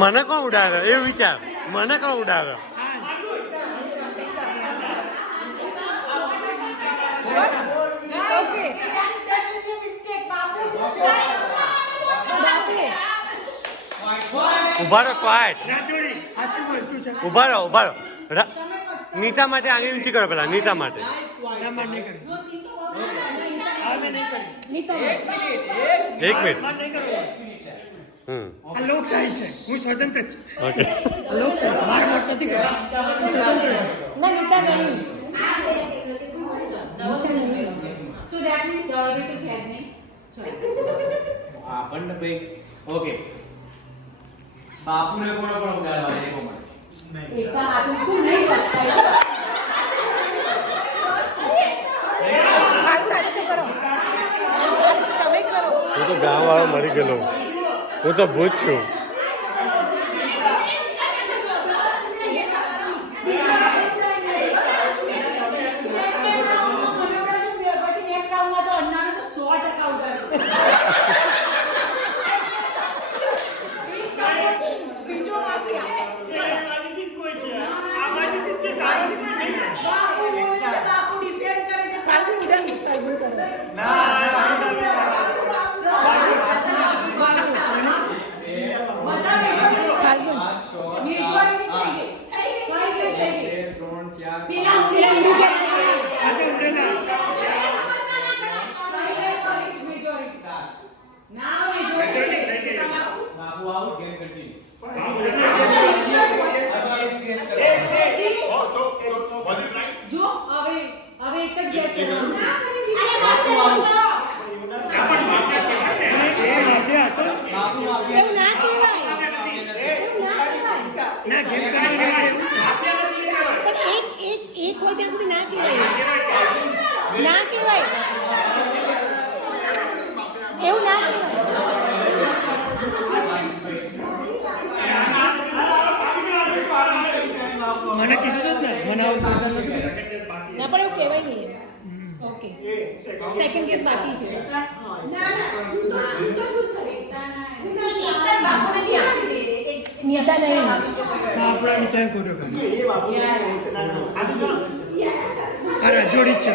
મને કોણ ઉડાડે એ વિચાર, મને કોણ ઉડાડે? ઉભા રહો, ક્વાઇટ. ઉભા રહો, ઉભા રહો. નીતા માટે આંગળી ઊંચી કરો પેલા, નીતા માટે. એક મિનિટ. લોકશાહી છે, હું સ્વતંત્ર છું. ઓકે. લોકશાહી છે, મારે મત નથી કરતો. હું સ્વતંત્ર છું. ના નીતા નહીં. So that means the British had me. આપણને ભાઈ ઓકે બાપુને કોણ પણ ઉડાડવા એ કોણ એકદમ આટલું તું નહીં કરતા. હું તો ગામ વાળો મરી ગયેલો, હું તો ભૂત છું. મને કીધું ને બનાવ ના પણ એવું કહેવાય નહીં. ઓકે સેકન્ડ કેસ બાકી છે. નિયતા નહીં આપણે વિચાર ખોટો કર્યો. અરે જોડી છે.